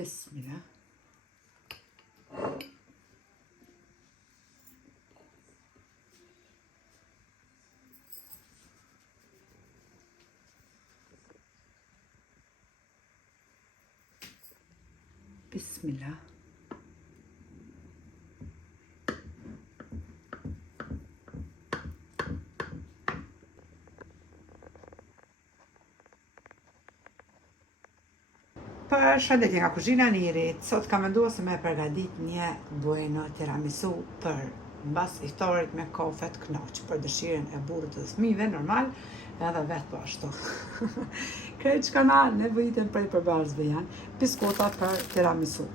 Bismillah. Bismillah. Për shëndetje nga kuzhina e Nirit, sot kam menduar se me përgatit një bueno tiramisu për mbas iftarit me kafe të kënaq, për dëshiren e burrit dhe fëmijëve, normal, edhe vetë po ashtu. Krejt çka na nevojiten prej përballësve janë biskota për tiramisu.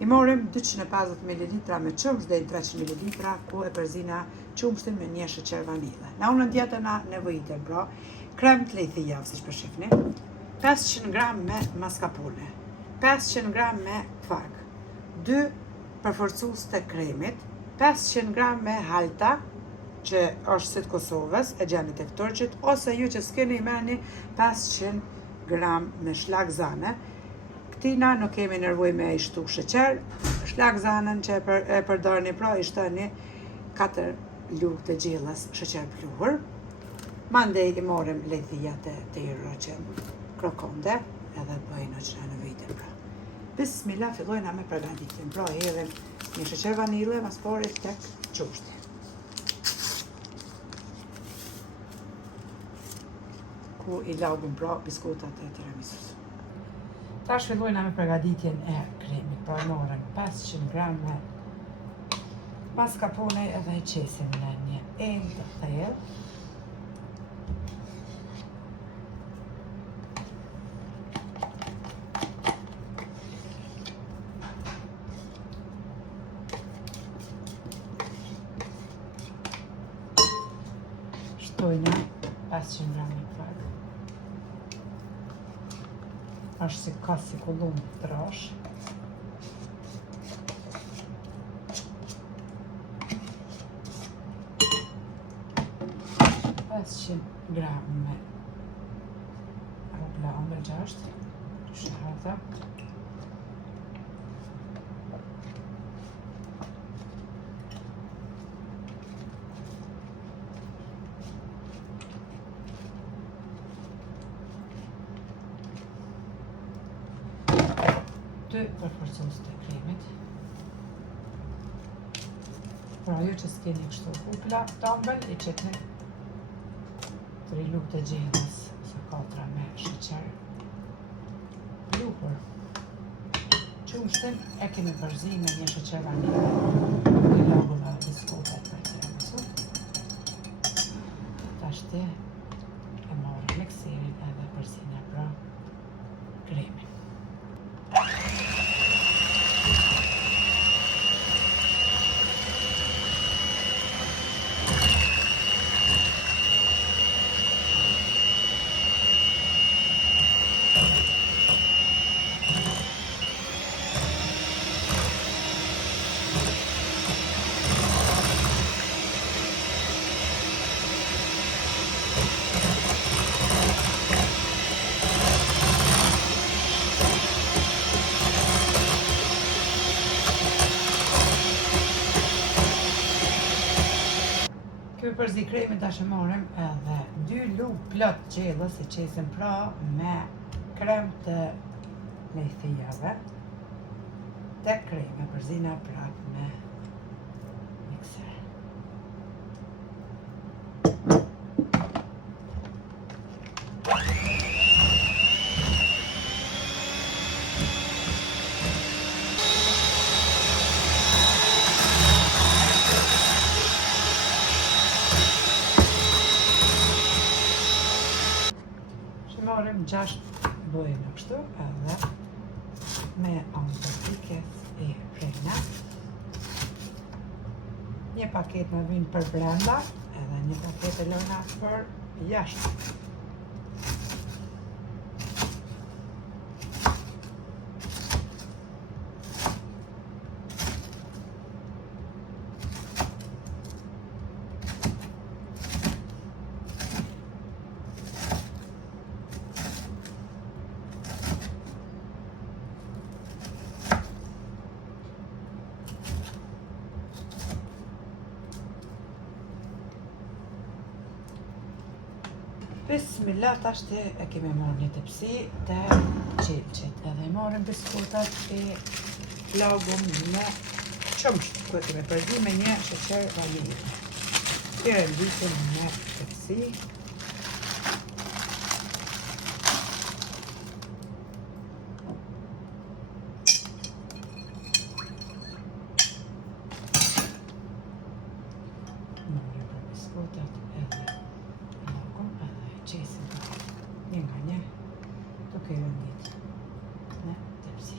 I morim 250 ml me qumësht dhe 300 ml ku e përzina qumështin me një sheqer vanile. Na unën tjetër na nevojiten pra krem të lejthija, siç po shihni. 500 gram me mascarpone, 500 gram me kvark, 2 përforcues të kremit, 500 gram me halta, që është si të Kosovës, e gjeni tek Turqit, ose ju që s'keni merrni 500 gram me shlagzane. Këtina nuk kemi nevojë me i shtu sheqer, shlagzanën që e përdorni pra i shtoni 4 lugë të gjellës sheqer pluhur. Mandej i morëm lejthijat e tjera që krokonde, edhe bëjnë që në vitin pra. Bismillah, fillojna me përgatitin. Pra, hedhim një sheqer vanile, mas pari tek qumshti. Ku i lagim pra biskutat e tiramisus. Tash fillojna me përgatitjen e kremit. Pra, morëm 500 gram me mascarpone edhe i qesim në një eng të thellë. Shtojna 500 gram me kvark. Është si kullum trash. Gram me rubla ëmbël 6, shahata. Përforcues të kremit. Pra ju që s'keni kështu hupla të ëmbël, i qetni 3 lugë të gjellës ose 4 me sheqer pluhur. Qumshtin e kemi përzi me një sheqer vanile. I lagu me biskutat për tiramisu. Tashti e marrë mikserin edhe përzina pra kremin. Përzi kremin tash e morëm edhe 2 lugë plot gjellës i qesim pra me krem të lejthijave. Tek kremi përzina prap me mikser. Morëm 6 bojnë kështu edhe me ëmbël e frejna. Një paket më vinë për brenda edhe një paket e lëna për jashtë. Bismillah, tash e kemi marrë një tepsi të qelçit. Edhe marrim biskutat e lagum me qumsht, ku e kemi përzi me një sheqer vanilje. E renditim në tepsi. Marrim për biskutat edhe lagum edhe qesim një nga një duke rendit në tepsi.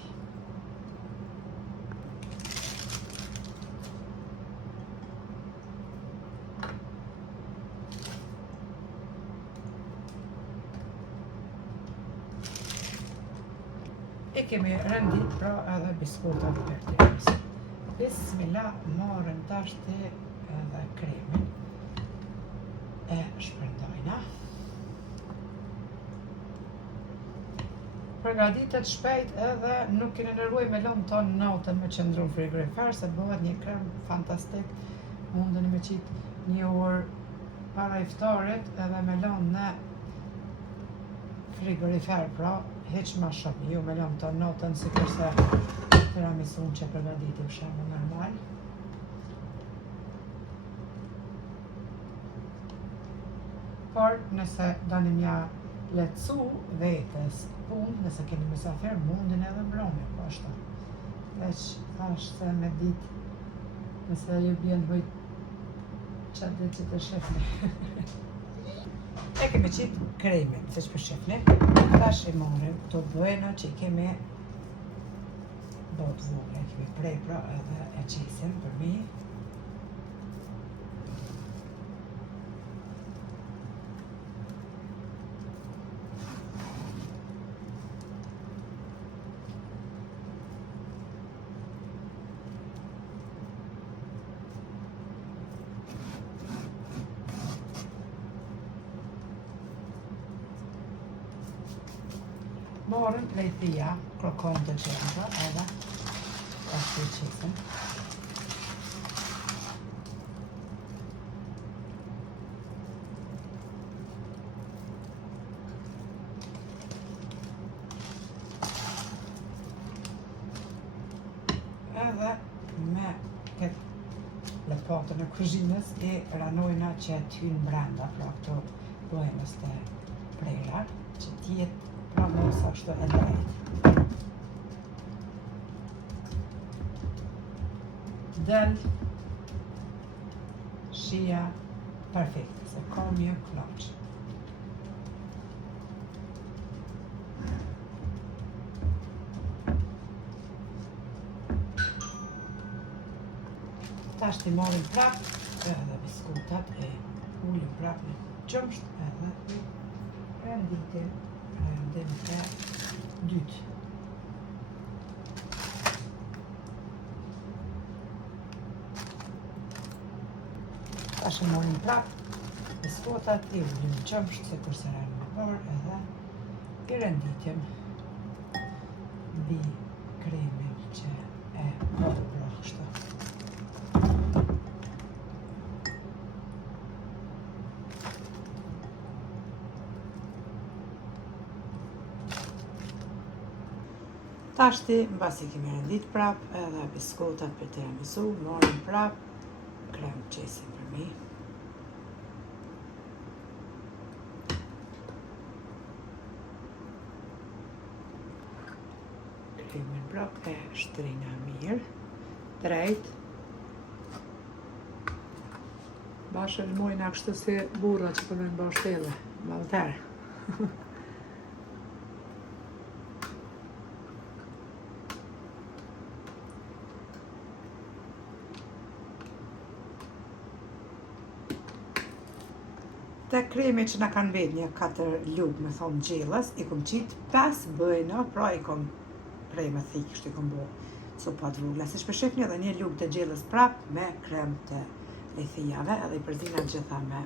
E kemi rendit pra edhe biskutat për tiramisu. Bismillah, marrim tash edhe kremin e shpërndajna. Përgatitet shpejt edhe nuk keni nevojë me lënë ton natën me qëndru në frigorifer, se bëhet një krem fantastik. Mundeni me qit një orë para iftarit edhe me lënë në frigorifer, pra hiç ma shumë. Ju me lënë ton natën sikurse tiramisun që përgatitim shemë normal. Por nëse doni mja lehtësu vetes punë, nëse keni mysafir, mundin edhe mbrëmje, po ashtu. Veç thash se me ditë, nëse ju bjen bëjt qatë ditë që të shefni. E kemi qitë kremin, se që për shefni. Tash i marrim këto bëjna që i kemi bot vogla, kemi prej pra edhe e qesim për mi. Marrim lejthia krokante që janë edhe ashtu i qesim. Edhe me këtë lopatën e kuzhinës e ranojna që t'hynë brenda, pra këto bëhenës të prera, që t'jetë pra mos ashtu e drejt. Del shia perfekt, se ka një kloç. Tash t'i marrim prap edhe biskutat e ullim prap në qumsht edhe renditim të dytë. Tash e marrim prap biskutat i ullim në qumsht, se kurse rënë më parë, edhe i renditim mbi kremin që e marrim pra kështu. Tashti, mbasi kemi rendit prap edhe biskutat për tiramisu, marrim prap krem qesim për mi. Kremin prap e shtrina mirë, drejt. Bashkë lëmojna kështu si burra që përnojnë bashtele, malterë. Te kremi që na kanë vetë një 4 lugë, me thonë gjellës, i kom qitë 5 bëjna, pra i kom prej me thikë, kështë i kom bo sopat vogla. Si shpeshefni edhe një lugë të gjellës prap me krem të lejthijave, edhe i përzina gjitha me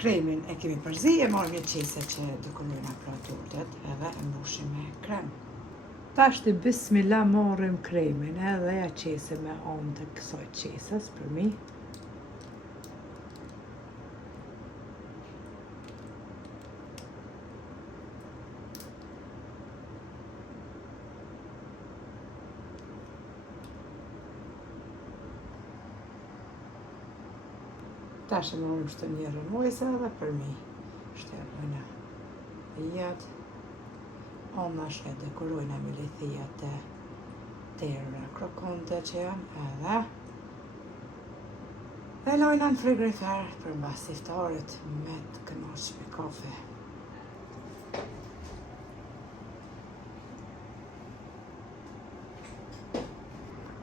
kremin e kemi përzi, e marrë një qese që dekorojna pra tortet, edhe e mbushim me krem. Tashti bismillah marrim kremin edhe ja qesim me anë të kësaj qesës për mi. Tash më unë kështu një rëmojse edhe për mi. Shterojna thijat. Ona shë dekorojna me thijat e tërë krokonte që janë edhe. Dhe lojna në frigorifer për mbas iftarit me të kënaq me kafe.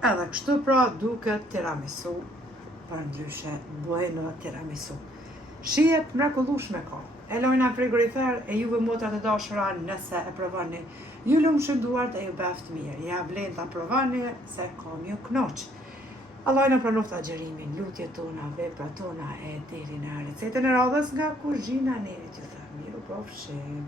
Edhe kështu pra duket tiramisu, për ndryshe bueno tiramisu. Shihet mrekullueshme ka. E lojna në frigorifer e juve motrat e dashura nëse e provoni. Ju lumë shënduar dhe ju beft mirë. Ja vlen ta provani se kam ju kënaq. Allah në pranoft agjerimin, lutjet tona, veprat tona e deri në recetën e radhës nga kuzhina Nerit. Ju them miru pofshim.